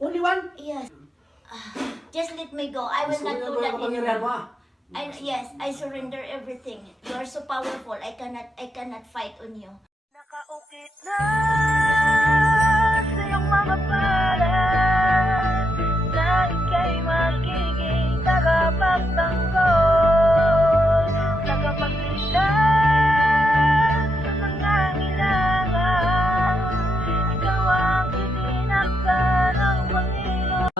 Only one? Yes. Just let me go. I will not do that anymore. Yes, I surrender everything. You are so powerful. I cannot fight on you. Nakaukit na sa iyong mga palad na ika'y magiging tagapagtanggol, tagapagligtas sa mga kailangan. Ikaw ang itinakda ng Panginoon.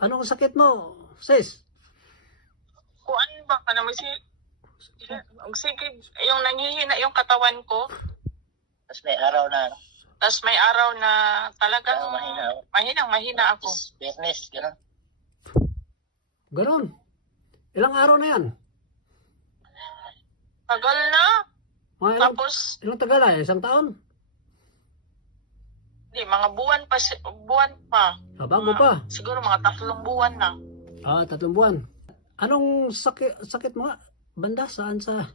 Anong sakit mo, sis? Kung ano ba ka naman sige, yung nanghihina yung katawan ko, Tapos may araw na, tapos may araw na talagang mahina ako. business, gano'n. Ganon. Ilang araw na yan? Tagal na. Tapos, ilang tagal na? Isang taon? Di, mga buwan pa. Bago pa. Siguro mga 3 buwan na. 3 buwan. Anong sakit mo nga? Banda, saan sa?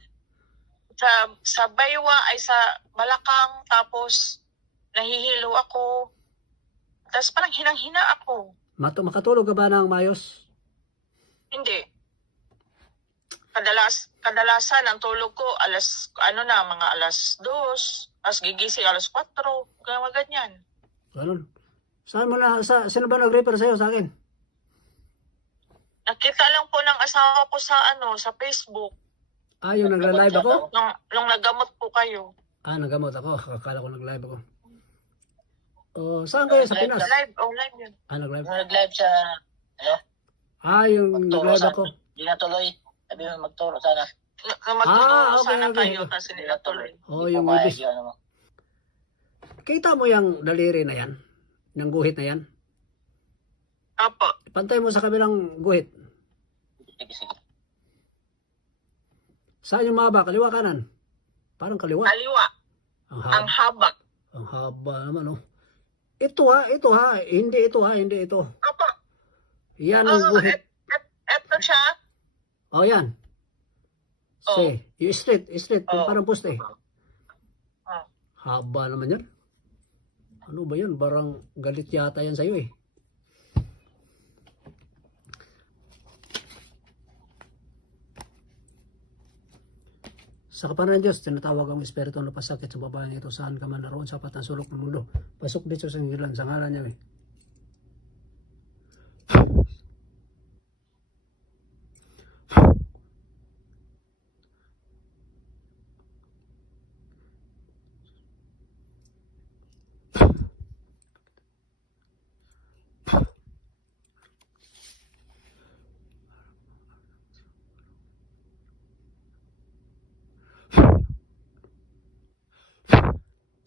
Sa baywa ay sa balakang, tapos nahihilo ako. Tapos parang hinang-hina ako. Makatulog ka ba ng mayos? Hindi. Kadalasan ang tulog ko mga alas 2, tapos gigising alas 4, ganyan. Ganon. Sino ba nag-refer sa'yo sa akin? Nakita lang po ng asawa ko sa Facebook. Yung nagla-live ako? Nung nagamot po kayo. Nagamot ako. Akala ko nag-live ako. Saan kayo? Sa Pinas? Live yun. Nag-live. Nag-live sa, Yung magturo nag-live sana. ako. Hindi natuloy. Sabi mo magturo sana. Magtuturo okay, sana okay. kayo, kasi hindi natuloy. Yung pumayag ibis. yun, ano mo. Kita mo yung daliri na yan? Ng guhit na yan? Opo. Pantay mo sa kabilang guhit. Sige, sige. Saan yung maba? Kaliwa kanan? Parang kaliwa. Kaliwa. Ang haba. Ang haba naman, oh. Ito ha. Hindi ito. Opo. Yan ang guhit. Eto siya. Yan. Yung straight. Yung parang poste. Oh. Haba naman yan. Ano ba yan? Parang galit yata yan sa'yo eh. Sa kapanan ng Diyos, tinatawag ang espiritu na pasakit sa babaeng ito, saan ka man naroon sa patang sulok ng mundo. Pasok dito sa ngilan, sa ngalan niya eh.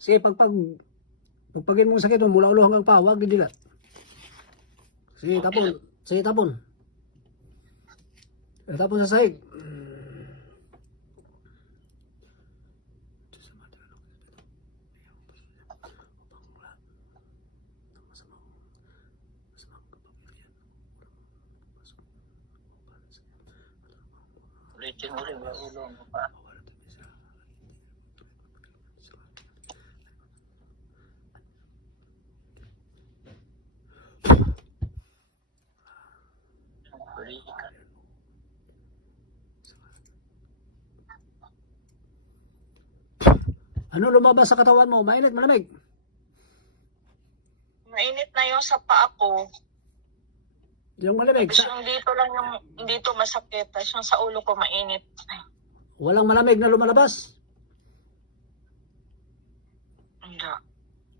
Sige, pagpagin mong sakit mo, mula ulo hanggang pa, huwag didilat. Sige, tapon. Tapon sa sahig. Ulitin mo rin, ulo mo pa. Ano lumabas sa katawan mo? Mainit, malamig? Mainit na yung sa paa ko. Yung malamig? Tapos yung dito lang yung dito masakit. Tapos yung sa ulo ko mainit. Walang malamig na lumalabas? Hindi.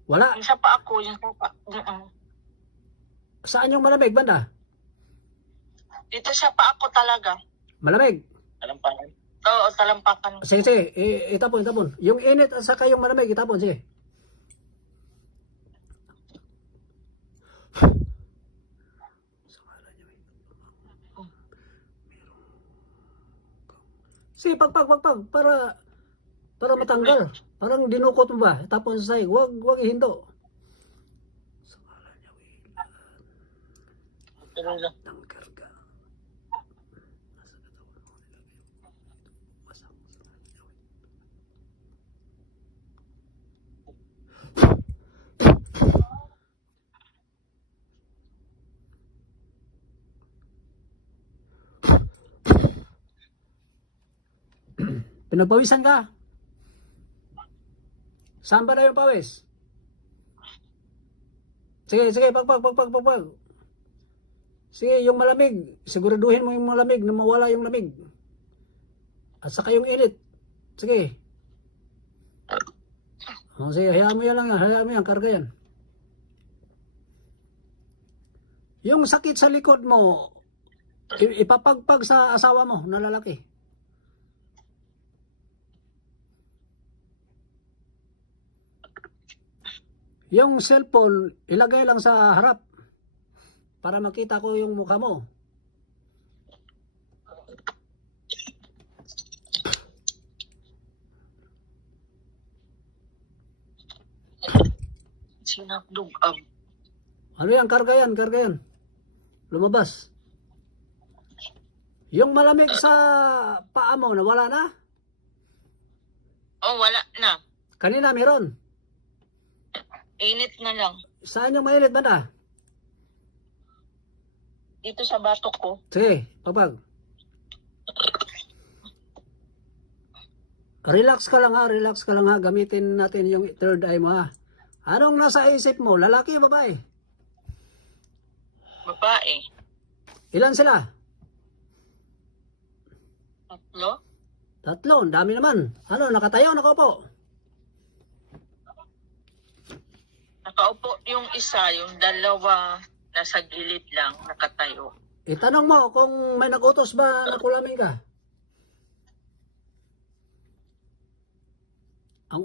Wala? Yung sa paa ko, yung sa paa. Saan yung malamig, banda? Dito sa paa ko talaga. Malamig? Talampakan. Oo, talampakan. Sige, itapon. Yung init at saka yung malamig, itapon, sige. Sige, pag, para matanggal. Parang dinukot mo ba? Tapon sa sahig, wag ihindo. Tuloy lang. Pinagpawisan ka? Saan ba na yung pawis? Sige, pag. Sige, yung malamig. Siguraduhin mo yung malamig na mawala yung lamig. At saka yung init. Sige. O, sige, hayaan mo yan lang yan. Hayaan mo yan, karga yan. Yung sakit sa likod mo, ipapagpag sa asawa mo na lalaki. Yung cellphone, ilagay lang sa harap para makita ko yung mukha mo. Sinakdog Ano yan? Karga yan. Lumabas. Yung malamig sa paa mo, nawala na? Oh, wala na. Kanina meron. Init na lang. Saan yung mainit ba na? Dito sa batok ko. Sige, pagpag. Relax ka lang ha. Gamitin natin yung third eye mo ha. Anong nasa isip mo? Lalaki o babae? Babae. Ilan sila? 3? 3, ang dami naman. Ano, nakatayo, nakaupo? Nakaupo yung isa, yung dalawa nasa gilid lang, nakatayo. Itanong mo kung may nag-utos ba na kulamin ka. Ang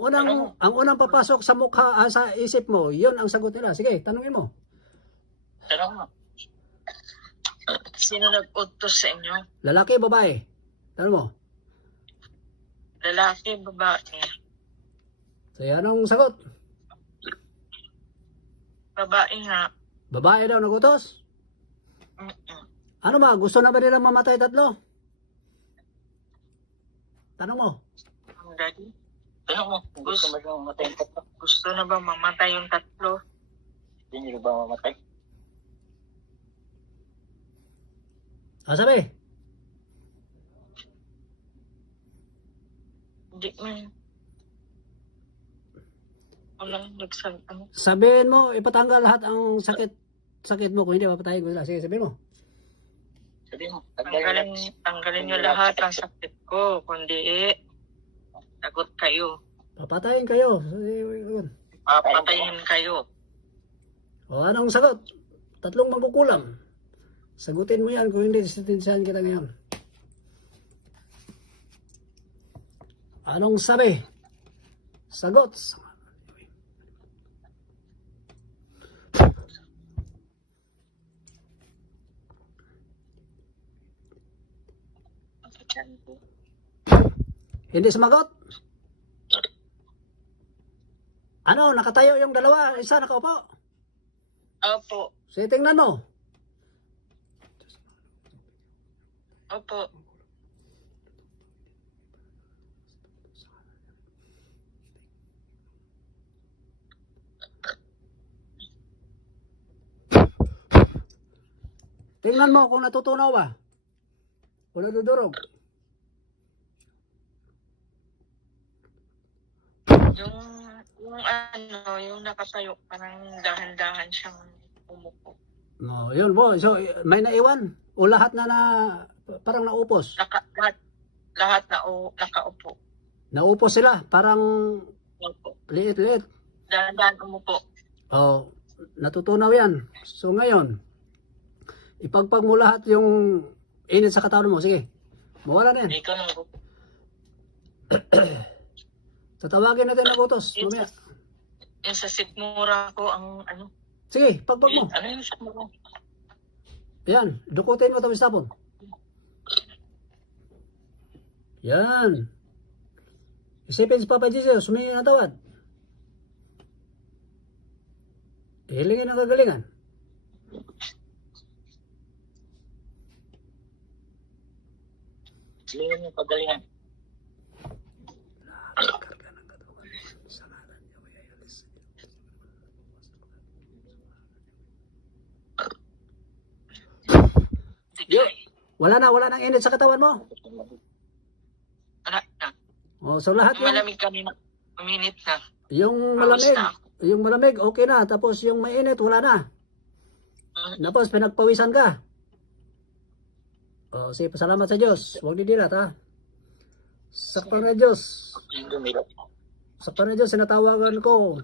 unang papasok sa mukha, sa isip mo, yun ang sagot nila. Sige, tanungin mo. Tanong mo. Sino nag-utos sa inyo? Lalaki, babae? Tanong mo. Lalaki, babae. So, anong sagot? Babae nga. Babae daw nag-utos? Mm-mm. Ano ba? Gusto na ba nila mamatay 3? Tanong mo. Ang daddy, Tanong mo. Kung gusto mo siyang mamatay yung tatlo. gusto na ba mamatay yung 3? Hindi niyo ba mamatay? Sabi. Hindi man. Walang nagsabi. Sabihin mo, ipatanggal lahat ang sakit mo kung hindi papatayin ko sila. Sige, sabihin mo. Sabihin mo. Tanggalin niyo lahat ang sakit ko, kundi sagot kayo. Papatayin kayo. Papatayin kayo. O anong sagot? 3 magkukulam. Sagutin mo yan kung hindi sitinsahan kita ngayon. Anong sabi? Sagot. Hindi sumagot? Ano, nakatayo yung dalawa, isa nakaupo. Opo. Sige, tingnan mo. Opo. Tingnan mo kung natutunaw ba. Kung nadudurog. Yung nakatayo, parang dahan-dahan siyang umupo. No, yun po. So, may naiwan? O lahat na parang naupos? Lahat na nakaupo. Naupos sila. Parang Opo. liit-liit. Dahan-dahan umupo. Oh, natutunaw yan. So ngayon, ipagpag mo lahat yung init sa katawan mo. Sige, mawala na yan. Ikaw nang Tatawagin natin ng utos. Mamaya. Yung sa sikmura ko, ang ano. Sige, pagpag mo. Ano yung sakmo mo? Yan, dukutin mo tapos tapon. Yan. Isipin si Papa Jesus, humingi ng tawad. Hilingin ang kagalingan. Silingin yung pagalingan. Karga ng katawan. Sa ngalan niya, may ayalis. Yo, wala nang init sa katawan mo. Wala na. Oh, so lahat yung Malamig kami na. Uminit na. malamig, Basta. yung malamig okay na, tapos yung mainit wala na. Tapos pinagpawisan ka. Oh, sige, pasalamat sa Diyos. Huwag didilat ha. Saktan na Diyos. Yung dumilap. Saktan na Diyos, sinatawagan ko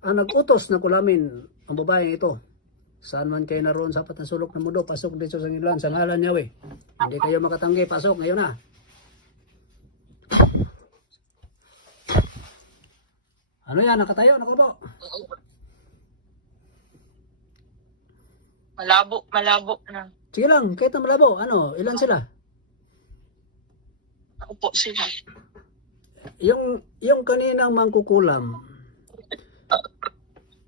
ang nag-utos na kulamin ang babaeng ito. Saan man kayo naroon sa apat na sulok ng mundo, pasok dito sa ngilan, sa ngalan niya, we. Hindi kayo makatanggi, pasok ngayon na. Ano yan, nakatayo, nakaupo. Malabo na. Sige lang, kahit na malabo, ano, ilan sila? Upo sila. Yung kaninang mangkukulam,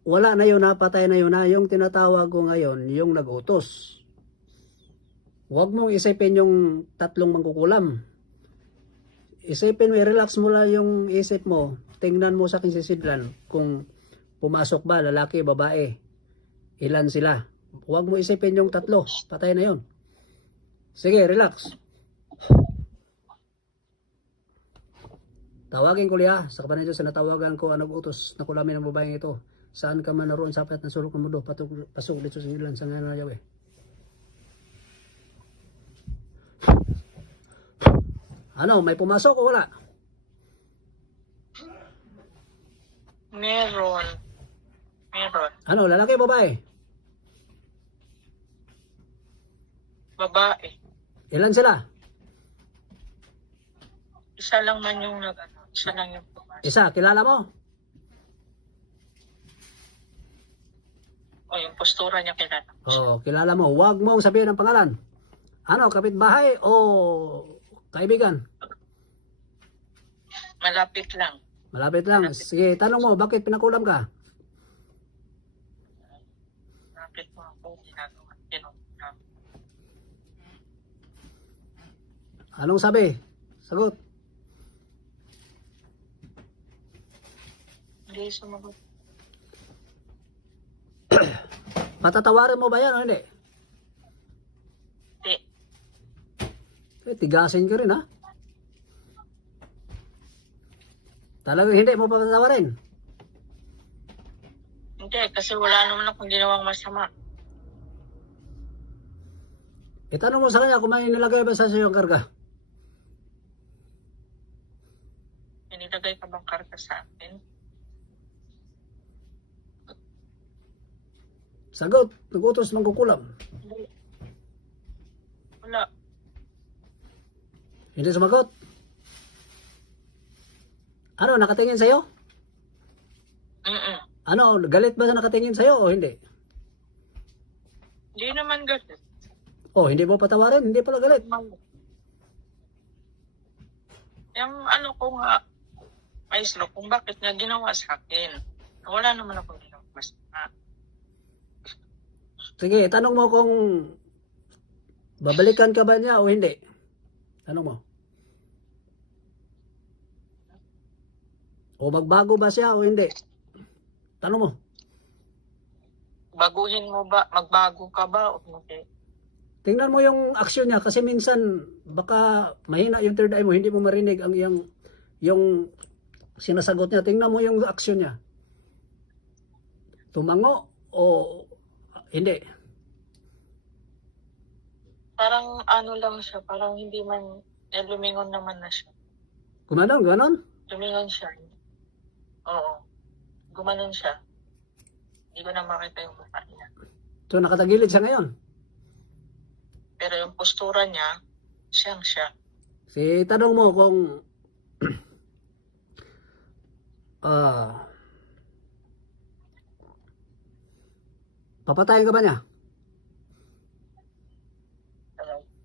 wala na yun, napatay na yun na. Yung tinatawag ko ngayon, yung nag-utos. Huwag mong isipin yung tatlong mangkukulam. Isipin mo, relax mo lang yung isip mo. Tingnan mo sa aking sisidlan kung pumasok ba, lalaki, babae. Ilan sila. Huwag mo isipin yung tatlo. Patay na yun. Sige, relax. Tawagin ko liya. Sa kapanan Diyos, natawagan ko ang nag-utos na kulamin ng babaeng ito. Saan ka man naroon sa apat na sulok ng mundo, pasok dito sa ngilan sa ngalan ng Yahweh. Ano, may pumasok o wala? Meron. Ano, lalaki o babae? Babae. Ilan sila? Isa lang man yung isa lang yung pumasok. Isa, kilala mo? O yung postura niya kilala. Oo, kilala mo. Huwag mong sabihin ang pangalan. Ano, kapitbahay o kaibigan? Malapit lang. Malapit lang. Sige, tanong mo, bakit pinakulam ka? Malapit mo ako ginagawa. Anong sabi? Sagot. Hindi sumagot. Patatawarin mo ba yan o hindi? Hindi. Tigasin ka rin ha? Talagang hindi mo patatawarin? Hindi, kasi wala naman akong ginawang masama. Itanong mo sa kanya kung may nilagay ba sa iyo ang karga? Nilagay ka bang karga sa akin? Sagot, nag-utos ng kukulam. Hindi. Wala. Hindi sumagot. Ano, nakatingin sa'yo? Ano, galit ba sa nakatingin sa'yo o hindi? Hindi naman galit. Oh, hindi mo patawarin? Hindi pala galit. Yung ano ko nga, maestro, kung bakit niya ginawa sa akin. Wala naman akong ginawang masama. Sige, tanong mo kung babalikan ka ba niya o hindi. Tanong mo. O magbago ba siya o hindi? Tanong mo. Baguhin mo ba? Magbago ka ba? O hindi? Tingnan mo yung aksyon niya kasi minsan baka mahina yung third eye mo, hindi mo marinig ang yung sinasagot niya. Tingnan mo yung aksyon niya. Tumango o hindi? Parang ano lang siya, parang hindi man, lumingon naman na siya. Kumanon, ganon? Lumingon siya. Oo. Gumanon siya. Hindi ko na makita yung mukha niya. So nakatagilid siya ngayon. Pero yung postura niya, siyang siya. Si tanong mo kung papatayin ka ba niya?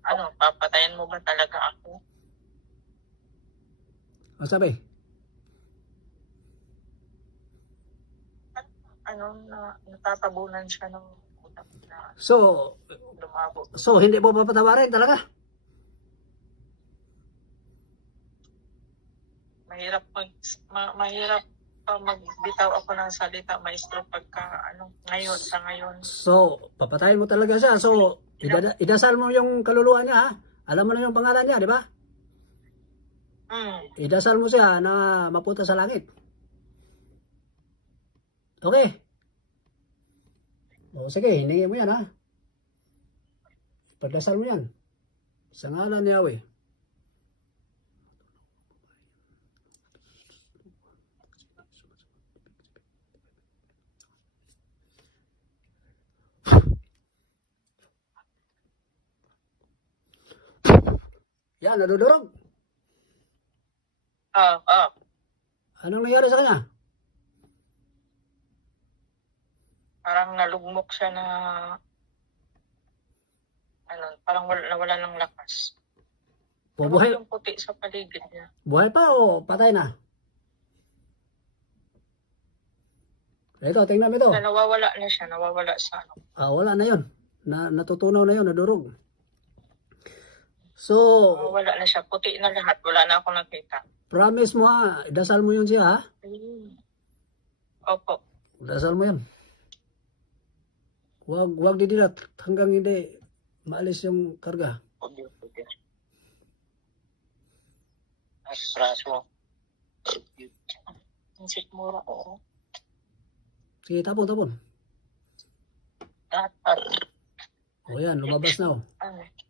Ano, papatayin mo ba talaga ako? O sabi? Ano, natatabunan siya ng utak na So lumabo. hindi mo papatawarin talaga? Mahirap pa magbitaw ako ng salita, maestro, pagka ngayon, sa ngayon. So papatayin mo talaga siya. So idasal mo yung kaluluwa niya ha? Alam mo na yung pangalan niya, di ba? Idasal mo siya na mapunta sa langit. Okay? O sige, hiningi mo yan ha. Pagdasal mo yan. Sa ngalan ni Yahweh. Yan, nadudurog. Anong nangyari sa kanya? Parang nalugmok siya na parang nawala ng lakas. Buhay, Yung puti sa paligid niya. buhay pa o patay na? Ito, tingnan mo ito. Na nawawala na siya, nawawala sa ano. Wala na yon. Natutunaw na yon, nadurog. So, Nawawala na siya, puti na lahat, wala na ako nakita. promise mo ha, dasal mo yun siya ha. Opo. Dasal mo yan. Wag didilat hanggang hindi maalis yung karga. Pwede. As braso. Ang sikmura, oo. Sige, tapon. Dapat. O yan, lumabas na o.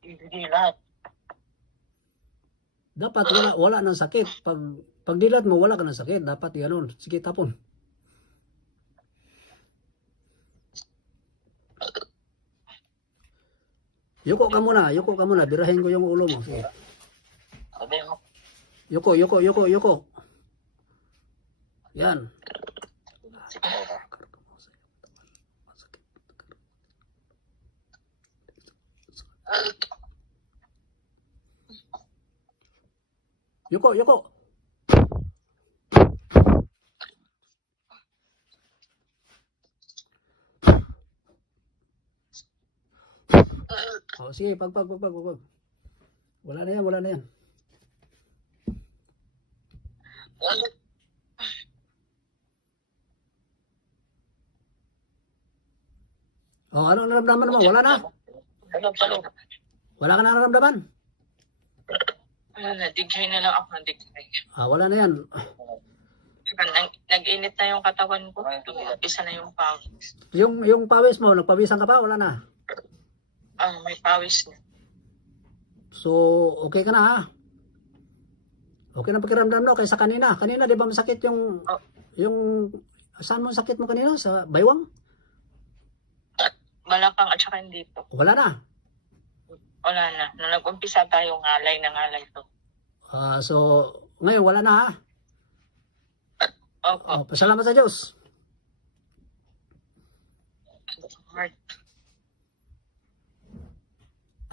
Hindi lahat. Dapat wala ng sakit. Pag dilat mo, wala ka ng sakit. Dapat gano'n. Sige, tapon. Yuko ka muna. Birahin ko yung ulo mo. Sige. Sabi mo. Yuko. Yan. Siguro. Yuko. O, sige, pag. Wala na yan. O, anong naramdaman mo? Wala na? Salog. Wala ka na naramdaman? Nadighay na lang ako, nadighay. Wala na yan. Nag-init na yung katawan ko, isa na yung pawis. Yung pawis mo, nagpawisan ka pa? Wala na? May pawis na. So, okay ka na ha? Okay na pakiramdam no? Kaysa kanina. Kanina, di ba masakit yung... Saan mo sakit mo kanina? Sa baywang? Balakang at saka dito. Wala na. Wala na. Nung nag-umpisa tayo, ngalay to. So, ngayon, wala na ha? Opo. Pasalamat sa Diyos. Lord.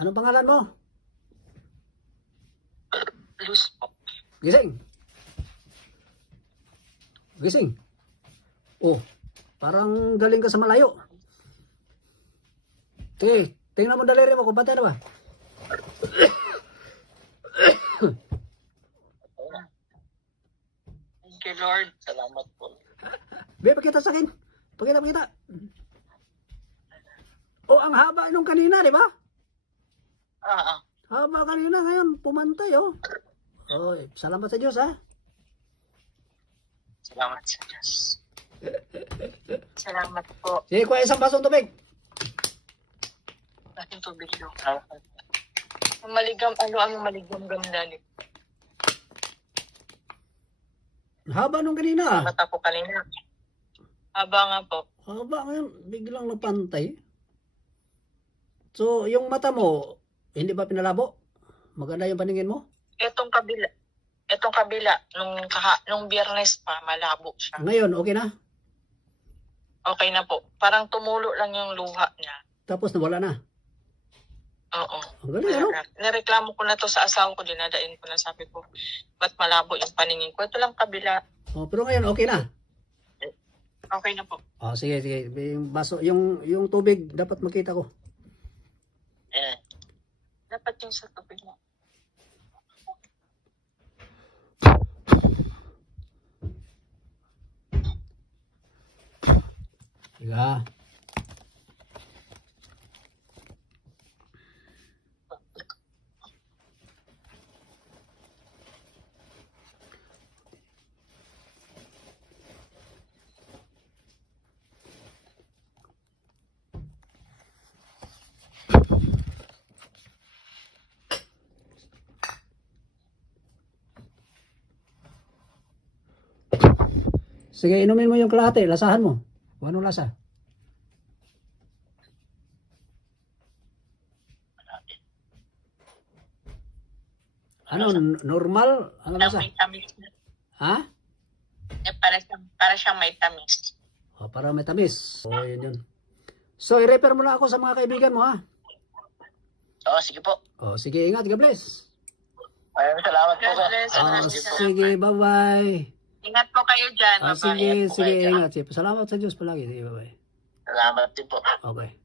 Anong pangalan mo? Luz po. Gising. Oh, parang galing ka sa malayo. Okay, tingnan mo daliri mo kung patay na ba? Thank you, Lord. Salamat po. Pakita sa akin. Pakita. Oh, ang haba nung kanina, di ba? Haba kanina, ngayon pumantay, oh. Oh, salamat sa Diyos, ha? Salamat sa Diyos. Salamat po. Sige, kuha isang basong tubig. Ating tubig yung maligam, ang maligam gamdali. Haba nung kanina. Mata ko kanina. Haba nga po. Haba ngayon, biglang napantay. So, yung mata mo, hindi ba pinalabo? Maganda yung paningin mo? Etong kabila, nung Biyernes pa, malabo siya. Ngayon, okay na? Okay na po. Parang tumulo lang yung luha niya. Tapos nawala na. Oo. Ang galing, ano? Nireklamo ko na to sa asawa ko, dinadain ko na, sabi ko, ba't malabo yung paningin ko? Ito lang kabila. Oh, pero ngayon, okay na. Okay na po. Oh, sige. Yung baso, yung tubig, dapat makita ko. Dapat yung sa tubig mo. Sige. Sige, inumin mo yung kalahati. Lasahan mo. Kung anong lasa? Ano, normal? Ano Parang lasa? may tamis na. Ha? Para siyang may tamis. O, para may tamis. O, yun. So, i-refer mo na ako sa mga kaibigan mo, ha? Oo, sige po. O, sige, ingat. God bless. Maraming salamat po, God sir. bless. O, sige, bye-bye. Ingat po kayo dyan. O, Bye-bye. sige, Ingat po sige, kayo. ingat. Salamat sa Diyos palagi. Sige, bye-bye. Salamat din po. Okay.